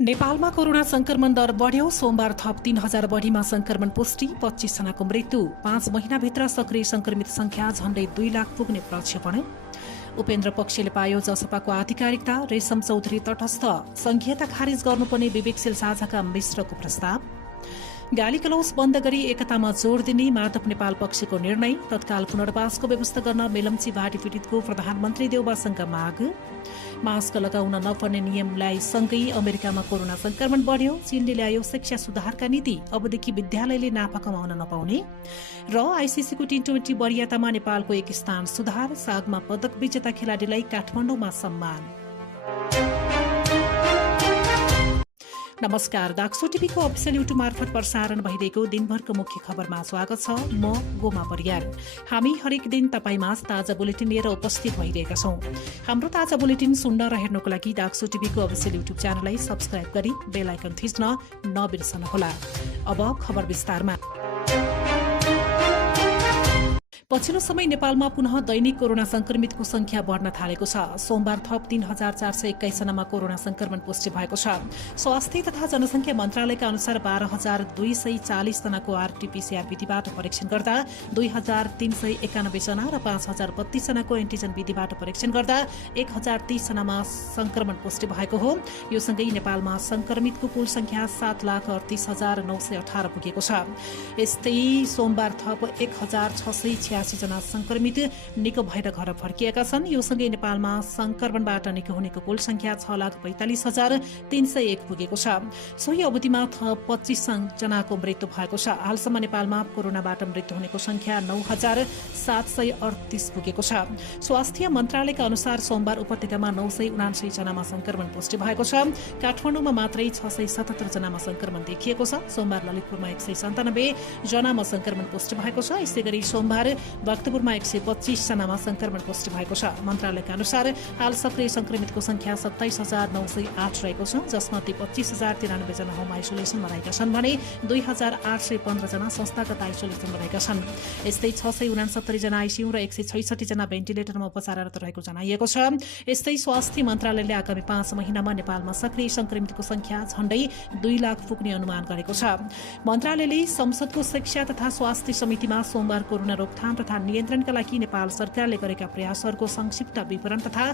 नेपालमा कोरोना संक्रमण दर बढ्यो। सोमबार थप 3,000 बढीमा संक्रमण पुष्टि, 25 जनाको मृत्यु। 5 महिनाभित्र सक्रिय संक्रमित संख्या झण्डै 2 लाख पुग्ने प्रक्षेपण। उपेन्द्र पक्षले पायो जसपाको आधिकारिकता। रेशम चौधरी तटस्थ, संघीयता खारिज गर्नुपर्ने विवेकशील साझाका मिश्रको प्रस्ताव। गाली गलौज बन्द गरी एकतामा जोड़ दिने माधव नेपाल पक्षको निर्णय। तत्काल पुनर्वासको व्यवस्था गर्न मेलम्ची भाटी पीडितको प्रधानमन्त्री देउबासँग माग। मास्क लगाउन नपर्ने नियमलाई सँगै अमेरिकामा कोरोना संक्रमण बढ्यो। चीनले ल्यायो शिक्षा सुधारका नीति, अबदेखि विद्यालयले नाफा कमाउन नपाउने। र आईसीसीको टी20 वरियतामा नेपालको एक स्थान सुधार। सागमा पदक विजेता खेलाडीलाई काठमाडौँमा सम्मान। नमस्कार, डाक्सो टिभीको अफिसियल युट्युब मार्फत प्रसारण भइरहेको दिनभरको मुख्य खबरमा स्वागत छ। म गोमा परियार। हामी हरेक दिन तपाईमा ताजा बुलेटिन लिएर उपस्थित भइरहेका छौं। हाम्रो ताजा बुलेटिन सुन्न र हेर्नको लागि डाक्सो टिभीको अफिसियल युट्युब च्यानललाई सब्स्क्राइब गरी बेल आइकन थिच्न नबिर्सनुहोला। अब खबर विस्तारमा। पछिल्लो समय नेपालमा पुनः दैनिक कोरोना संक्रमितको संख्या बढ़न थालेको छ। सोमबार थप 3,421 जनामा कोरोना संक्रमण पुष्टि भएको छ। स्वास्थ्य तथा जनसंख्या मन्त्रालयका अनुसार 12,240 जनाको आरटीपीसीआर विधिबाट परीक्षण गर्दा 2,391 जना र 5,032 जनाको एन्टिजन विधिबाट परीक्षण गर्दा 1,030 जनामा संक्रमण पुष्टि भएको हो। यो सँगै नेपालमा संक्रमितको कुल संख्या 7,38,918 पुगेको छ। यस्तै सोमबार थप 1,686 जना संक्रमित निको भएर घर फर्किएका छन्। यो सँगै नेपालमा संक्रमणबाट निको हुनेको कुल संख्या 6,45,301 पुगेको छ। सोही अवधिमा थप 25 जनाको मृत्यु भएको छ। हालसम्म नेपालमा कोरोनाबाट मृत्यु हुनेको संख्या 9,738 पुगेको छ। स्वास्थ्य मन्त्रालयका अनुसार सोमबार उपत्यकामा 979 जनामा संक्रमण पुष्टि भएको छ। काठमाडौँमा मात्रै 677 जनामा संक्रमण देखिएको छ। सोमबार ललितपुरमा 197 जनामा संक्रमण पुष्टि भएको छ। यसैगरी सोमबार भक्तपुरमा 125 जनामा संक्रमण पुष्टि भएको छ। मन्त्रालयका अनुसार हाल सक्रिय संक्रमितको संख्या 27,908 रहेको छ, जसमध्ये 25,093 जना होम आइसोलेसनमा रहेका छन् भने 2,815 जना संस्थागत आइसोलेसनमा रहेका छन्। यस्तै 669 जना आइसियू र 166 जना भेन्टिलेटरमा उपचाररत रहेको जनाइएको छ। यस्तै स्वास्थ्य मन्त्रालयले आगामी 5 महिनामा नेपालमा सक्रिय संक्रमितको संख्या झण्डै 2 लाख पुग्ने अनुमान गरेको छ। मन्त्रालयले संसदको शिक्षा तथा स्वास्थ्य समितिमा सोमबार कोरोना रोकथाम तथा नियन्त्रणका लागि नेपाल सरकारले गरेका प्रयासहरूको संक्षिप्त विवरण तथा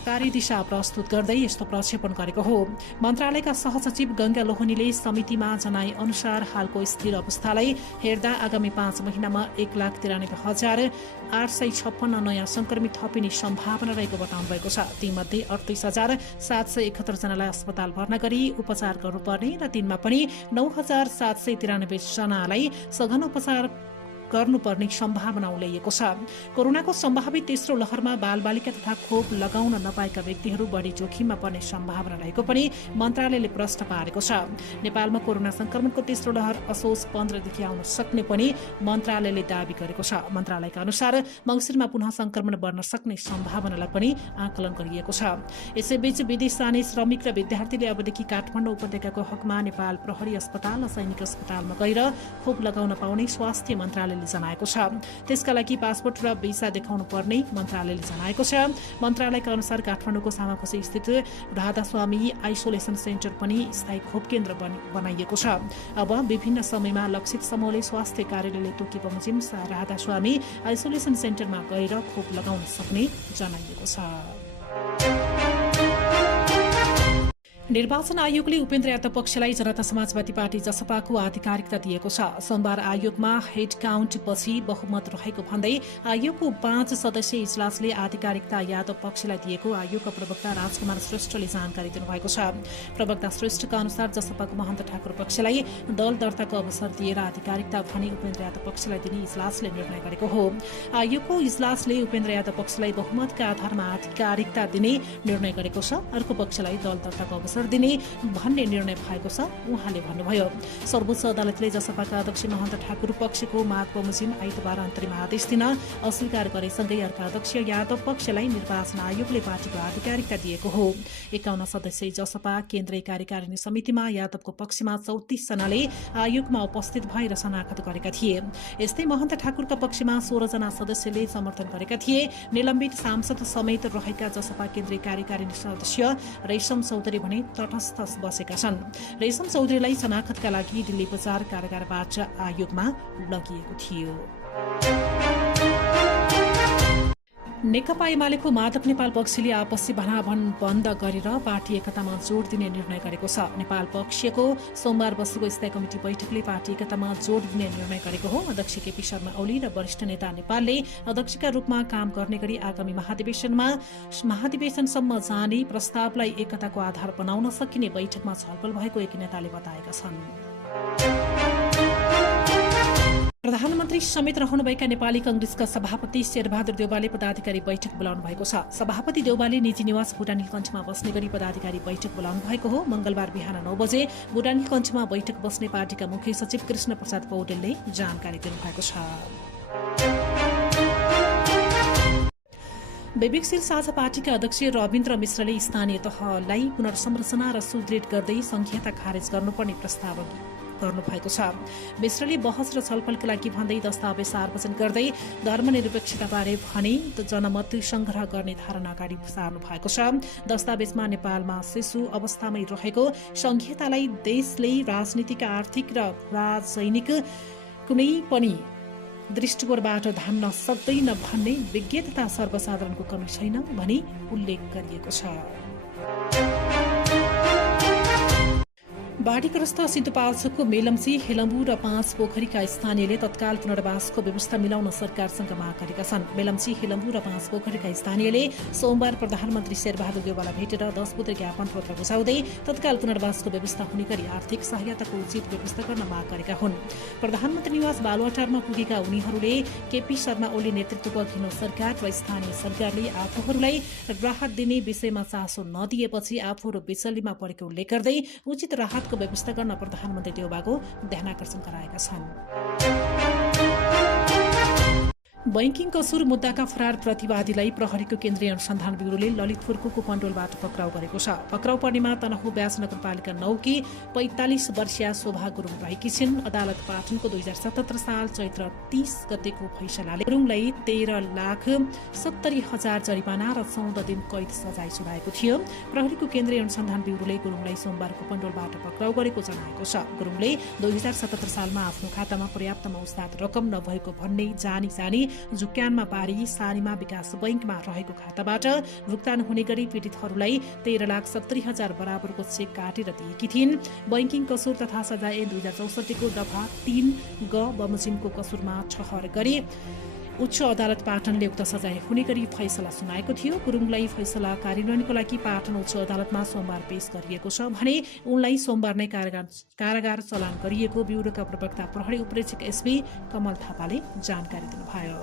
कार्यदिशा प्रस्तुत गर्दै यस्तो प्रक्षेपण गरेको हो। मन्त्रालयका सहसचिव गंगा लोहनीले समितिमा जनाए अनुसार हालको स्थिर अवस्थालाई हेर्दा आगामी 5 महिनामा 1,93,856 नयाँ संक्रमित थपिने सम्भावना रहेको बताउनु भएको छ। तीमध्ये 38,771 जनालाई अस्पताल भर्ना गरी उपचार गर्नुपर्ने र तिनमा पनि 9,793 जनालाई सघन उपचार गर्नुपर्ने सम्भावना उल्याइएको छ। कोरोनाको सम्भावित तेस्रो लहरमा बालबालिका तथा खोप लगाउन नपाएका व्यक्तिहरू बढी जोखिममा पर्ने सम्भावना रहेको पनि मन्त्रालयले प्रश्न पारेको छ। नेपालमा कोरोना संक्रमणको तेस्रो लहर असोज 15 देखि आउन सक्ने पनि मन्त्रालयले दावी गरेको छ। मन्त्रालयका अनुसार मंसिरमा पुनः संक्रमण बढ्न सक्ने सम्भावनालाई पनि आकलन गरिएको छ। यसैबीच विदेश जाने श्रमिक र विद्यार्थीले अबदेखि काठमाडौँ उपत्यकाको हकमा नेपाल प्रहरी अस्पताल र सैनिक अस्पतालमा गएर खोप लगाउन पाउने स्वास्थ्य मन्त्रालयले जनाएको छ। त्यसका लागि पासपोर्ट र भिसा देखाउनु पर्ने मन्त्रालयले जनाएको छ। मन्त्रालयका अनुसार काठमाडौँको सामाखोसी स्थित राधास्वामी आइसोलेसन सेन्टर पनि स्थायी खोप केन्द्र बनाइएको छ। अब विभिन्न समयमा लक्षित समूहले स्वास्थ्य कार्यालयले तोके बमोजिम राधास्वामी आइसोलेसन सेन्टरमा गएर खोप लगाउन सक्ने जनाइएको छ। निर्वाचन आयोगले उपेन्द्र यादव पक्षलाई जनता समाजवादी पार्टी जसपाको आधिकारिकता दिएको छ। सोमबार आयोगमा हेड काउन्ट पछि बहुमत रहेको भन्दै आयोगको 5 सदस्यीय इजलासले आधिकारिकता यादव पक्षलाई दिएको आयोगका प्रवक्ता राजकुमार श्रेष्ठले जानकारी दिनुभएको छ। प्रवक्ता श्रेष्ठका अनुसार जसपाको महन्त ठाकुर पक्षलाई दल दर्ताको अवसर दिएर आधिकारिकता भने उपेन्द्र यादव पक्षलाई दिने इजलासले निर्णय गरेको हो। आयोगको इजलासले उपेन्द्र यादव पक्षलाई बहुमतका आधारमा आधिकारिकता दिने निर्णय गरेको छ। अर्को पक्षलाई दल दर्ताको अवसर दिने भन्ने निर्णय भएको छ। उहाँले भन्नुभयो, सर्वोच्च अदालतले जसपाका अध्यक्ष महन्त ठाकुर पक्षको माग बमोजिम आइतबार अन्तरिम आदेश दिन अस्वीकार गरेसँगै अर्का अध्यक्ष यादव पक्षलाई निर्वाचन आयोगले पार्टीको आधिकारिकता दिएको हो। 51 सदस्यीय जसपा केन्द्रीय कार्यकारिणी समितिमा यादवको पक्षमा 34 जनाले आयोगमा उपस्थित भएर शनाखत गरेका थिए। यस्तै महन्त ठाकुरका पक्षमा 16 जना सदस्यले समर्थन गरेका थिए। निलम्बित सांसद समेत रहेका जसपा केन्द्रीय कार्यकारिणी सदस्य रेशम चौधरी भने भने तटस्थ बसेका छन्। रेशम चौधरीलाई शनाखतका लागि दिल्ली बजार कारागारबाट आयोगमा लगिएको थियो। नेकपा एमालेको माधव नेपाल पक्षले आपसी भनाभन बन्द गरेर पार्टी एकतामा जोड दिने निर्णय गरेको छ। नेपाल पक्षको सोमबार बसेको स्थायी कमिटी बैठकले पार्टी एकतामा जोड दिने निर्णय गरेको हो। अध्यक्ष केपी शर्मा ओली र वरिष्ठ नेता नेपालले अध्यक्षका रूपमा काम गर्ने गरी आगामी महाधिवेशनसम्म जाने प्रस्तावलाई एकताको आधार बनाउन सकिने बैठकमा छलफल भएको एक नेताले बताएका छन्। प्रधानमन्त्री समेत रहनुभएका नेपाली कांग्रेसका सभापति शेरबहादुर देउवाले पदाधिकारी बैठक बोलाउनु भएको छ। सभापति देउवाले निजी निवास भुटानी कञ्चमा बस्ने गरी पदाधिकारी बैठक बोलाउनु भएको हो। मंगलबार बिहान 9 बजे भुटानी कञ्चमा बैठक बस्ने पार्टीका मुख्य सचिव कृष्ण प्रसाद पौडेलले जानकारी दिनुभएको छ। विवेकशील साझा पार्टीका अध्यक्ष रविन्द्र मिश्रले स्थानीय तहलाई पुनर्संरचना र सुदृढ गर्दै संघीयता खारेज गर्नुपर्ने प्रस्ताव गर्नुभएको छ। मिश्रले बहस र छलफलका लागि भन्दै दस्तावेज सार्वजनिक गर्दै धर्मनिरपेक्षताबारे भने जनमत संग्रह गर्ने धारणा अगाडि सार्नु भएको छ। दस्तावेजमा नेपालमा शिशु अवस्थामै रहेको संघीयतालाई देशले राजनीतिक आर्थिक र राजनैतिक कुनै पनि दृष्टिकोणबाट धान्न सक्दैन भन्ने विज्ञ तथा सर्वसाधारणको कमी छैन भनी उल्लेख गरिएको छ। बाढीग्रस्त सिन्धुपाल्चोकको मेलम्ची, हेलम्बु र 5 पोखरीका स्थानीयले तत्काल पुनर्वासको व्यवस्था मिलाउन सरकारसँग माग गरेका छन्। मेलम्ची, हेलम्बु र 5 पोखरीका स्थानीयले सोमबार प्रधानमन्त्री शेरबहादुर देउवालाई भेटेर 10 बुँदे ज्ञापन पत्र बुझाउँदै तत्काल पुनर्वासको व्यवस्था हुने गरी आर्थिक सहायताको उचित व्यवस्था गर्न माग गरेका हुन्। प्रधानमन्त्री निवास बालुवाटारमा पुगेका उनीहरूले केपी शर्मा ओली नेतृत्वको अघिल्लो सरकार र स्थानीय सरकारले आफूहरूलाई राहत दिने विषयमा चासो नदिएपछि आफूहरू बिचल्लीमा परेको उल्लेख गर्दै उचित राहत व्यवस्था गर्न प्रधानमन्त्री देउवाको ध्यानाकर्षण गराएका छन्। बैंकिङ कसूर मुद्दाका फरार प्रतिवादीलाई प्रहरीको केन्द्रीय अनुसन्धान ब्युरोले ललितपुरको कुपण्डोलबाट पक्राउ गरेको छ। पक्राउ पर्नेमा तनहु ब्यास नगरपालिका 9 की 45 वर्षीय शोभा गुरुङ रहेकी छिन्। अदालत पाटनको 2077 साल चैत्र 30 गतेको फैसलाले गुरुङलाई 13,70,000 जरिवाना र 14 दिन कैद सजाय सुनाएको थियो। प्रहरीको केन्द्रीय अनुसन्धान ब्युरोले गुरुङलाई सोमबार कुपण्डोलबाट पक्राउ गरेको जनाएको छ। गुरुङले 2077 सालमा आफ्नो खातामा पर्याप्त औसत रकम नभएको भन्ने जानी जुक्यानमा पारी सानीमा विकास बैंकमा रहेको खाताबाट भुक्तान हुने गरी पीडितहरूलाई 13,70,000 बराबरको चेक काटेर दिएकी थिइन्। बैंकिङ कसूर तथा सजाय 2064 को दफा 3 ग बमोजिमको कसूरमा ठहर गरी उच्च अदालत पाटनले उक्त सजाय हुने गरी फैसला सुनाएको थियो। गुरुङलाई फैसला कार्यान्वयनको लागि पाटन उच्च अदालतमा सोमबार पेश गरिएको छ भने उनलाई सोमबार नै कारागार चलान गरिएको ब्युरोका प्रवक्ता प्रहरी उपरीक्षक एसपी कमल थापाले जानकारी दिनुभयो।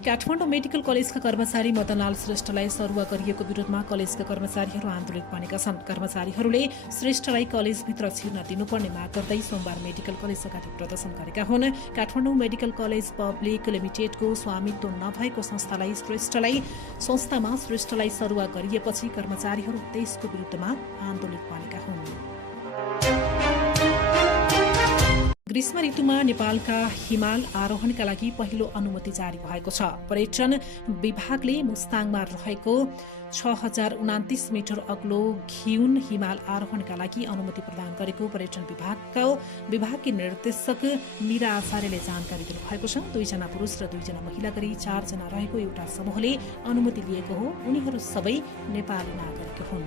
काठमाडौँ मेडिकल कलेजका कर्मचारी मदनलाल श्रेष्ठलाई सरुवा गरिएको विरोधमा कलेजका कर्मचारीहरू आन्दोलित बनेका छन्। कर्मचारीहरूले श्रेष्ठलाई कलेजभित्र छिर्न दिनुपर्ने माग गर्दै सोमबार मेडिकल कलेज अगाडि प्रदर्शन गरेका हुन्। काठमाडौँ मेडिकल कलेज पब्लिक लिमिटेडको स्वामित्व नभएको संस्थामा श्रेष्ठलाई सरुवा गरिएपछि कर्मचारीहरू त्यसको विरुद्धमा आन्दोलित बनेका हुन्। ग्रीष्म ऋतुमा नेपालका हिमाल आरोहणका लागि पहिलो अनुमति जारी भएको छ। पर्यटन विभागले मुस्ताङमा रहेको 6,029 मिटर अग्लो घिउन हिमाल आरोहणका लागि अनुमति प्रदान गरेको पर्यटन विभागकी निर्देशक मीरा आचार्यले जानकारी दिनुभएको छ। 2 जना पुरुष र 2 जना महिला गरी 4 जना रहेको एउटा समूहले अनुमति लिएको हो। उनीहरू सबै नेपाली नागरिक हुन्।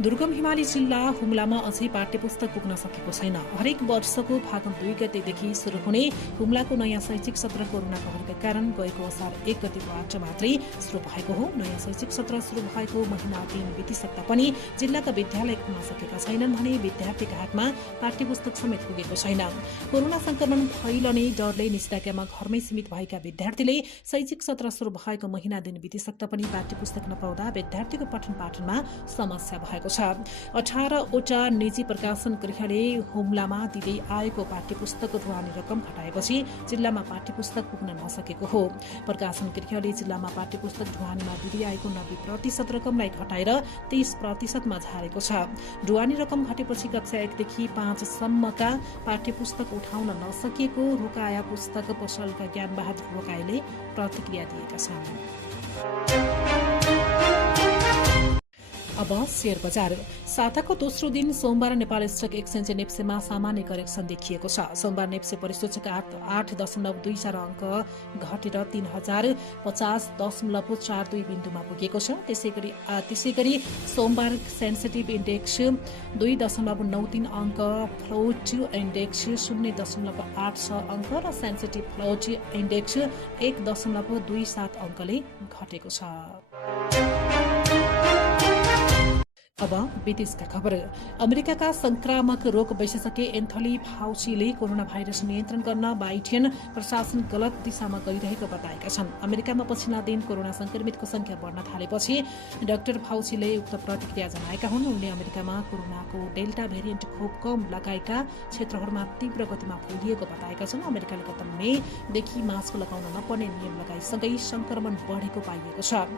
दुर्गम हिमाली जिल्ला हुम्लामा अझै पाठ्यपुस्तक पुग्न सकेको छैन। हरेक वर्षको फागुन 2 गतेदेखि शुरू हुने हुम्लाको नयाँ शैक्षिक सत्र कोरोना कहरका कारण गएको असार 1 गतेबाट मात्रै शुरू भएको हो। नयाँ शैक्षिक सत्र शुरू भएको महिना 3 बितिसक्दा पनि जिल्लाका विद्यालय खुल्न सकेका छैनन् भने विद्यार्थीका हातमा पाठ्यपुस्तक समेत पुगेको छैन। कोरोना संक्रमण फैलने डरले निषेधाज्ञामा घरमै सीमित भएका विद्यार्थीले शैक्षिक सत्र शुरू भएको महिना दिन बितिसक्दा पनि पाठ्यपुस्तक नपाउँदा विद्यार्थीको पठन पाठनमा समस्या भएको छ। 18वटा निजी प्रकाशन गृहले हुम्लामा दिँदै आएको पाठ्यपुस्तकको ढुवानी रकम घटाएपछि जिल्लामा पाठ्यपुस्तक पुग्न नसकेको हो। प्रकाशन गृहले जिल्लामा पाठ्यपुस्तक ढुवानीमा दिँदै आएको 90% रकमलाई घटाएर 30%मा झारेको छ। ढुवानी रकम घटेपछि कक्षा 1 देखि 5 सम्मका पाठ्यपुस्तक उठाउन नसकिएको रोकाया पुस्तक पसलका ज्ञानबहादुर रोकाइले प्रतिक्रिया दिएका छन्। अब शेयर बजार। साताको दोस्रो दिन सोमबार नेपाल स्टक एक्सचेन्ज नेप्सेमा सामान्य करेक्सन देखिएको छ। सोमबार नेप्से परिसूचक 8.24 अङ्क घटेर 3050.42 बिन्दुमा पुगेको छ। त्यसैगरी सोमबार सेन्सिटिभ इन्डेक्स 2.93 अङ्क, फ्लोट इन्डेक्स 0.86 अङ्क र सेन्सिटिभ फ्लोट इन्डेक्स 1.27 अङ्कले घटेको छ। अब विदेशका खबर। अमेरिकाका संक्रामक रोग विशेषज्ञ एन्थनी फाउचीले कोरोना भाइरस नियन्त्रण गर्न बाइडेन प्रशासन गलत दिशामा गइरहेको बताएका छन्। अमेरिकामा पछिल्ला दिन कोरोना संक्रमितको संख्या बढ्न थालेपछि डाक्टर फाउचीले उक्त प्रतिक्रिया जनाएका हुन्। उनले अमेरिकामा कोरोनाको डेल्टा भेरिएन्ट खोप कम लगाएका क्षेत्रहरूमा तीव्र गतिमा फैलिएको बताएका छन्। अमेरिकाले गत मेदेखि मास्क लगाउन नपर्ने नियम लगाइसँगै संक्रमण बढेको पाइएको छ।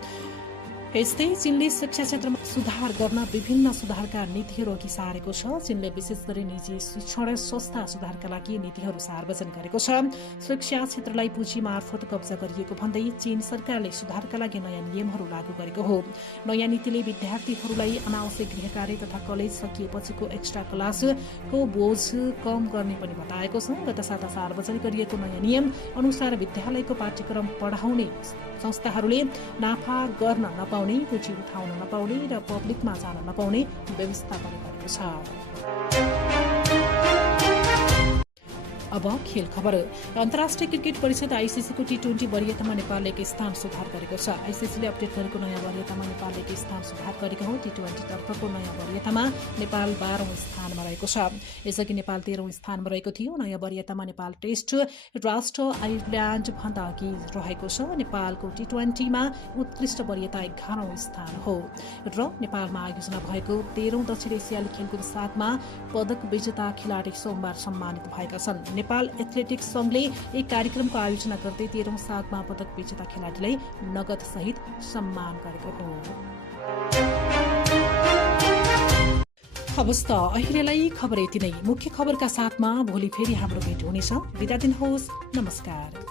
यस्तै चीनले शिक्षा क्षेत्रमा सुधार गर्न विभिन्न सुधारका नीतिहरू अघि सारेको छ। चीनले विशेष गरी निजी शिक्षण संस्था सुधारका लागि नीतिहरू सार्वजनिक गरेको छ। शिक्षा क्षेत्रलाई पुँजी मार्फत कब्जा गरिएको भन्दै चीन सरकारले सुधारका लागि नयाँ नियमहरू लागू गरेको हो। नयाँ नीतिले विद्यार्थीहरूलाई अनावश्यक गृह कार्य तथा कलेज सकिएपछिको एक्स्ट्रा क्लासको बोझ कम गर्ने पनि बताएको छ। गत साता सार्वजनिक गरिएको नयाँ नियम अनुसार विद्यालयको पाठ्यक्रम पढाउने संस्थाहरूले नाफा गर्न नपाउने, पुँजी उठाउन नपाउने र पब्लिकमा जान नपाउने व्यवस्था पनि गरेको छ। अब खेल खबर। अन्तर्राष्ट्रिय क्रिकेट परिषद आइसिसीको टी20 वरियतामा नेपालले एक स्थान सुधार गरेको छ। आइसिसीले अपडेट गरेको नयाँ वरियतामा नेपालले एक स्थान सुधार गरेको हो। टी20 तर्फको नयाँ वरियतामा नेपाल 12औं स्थानमा रहेको छ। यसअघि नेपाल 13औं स्थानमा रहेको थियो। नयाँ वरियतामा नेपाल टेस्ट राष्ट्र आयरल्याण्ड भन्दा अघि रहेको छ। नेपालको टी20मा उत्कृष्ट वरियता 11औं स्थान हो र नेपालमा आयोजना भएको 13औं दक्षिण एसियाली खेलकुद 7मा पदक विजेता खेलाडी सोमबार सम्मानित भएका छन्। नेपाल एथलेटिक्स संघले एक कार्यक्रमको आयोजना गर्दै 13औं सागमा पदक विजेता खेलाडीलाई नगद सहित सम्मान गरेको हो। हवस् त अहिलेलाई खबर यति नै। मुख्य खबरका साथमा भोलि फेरि हाम्रो भेट हुनेछ। बिदा दिनुहोस्। नमस्कार।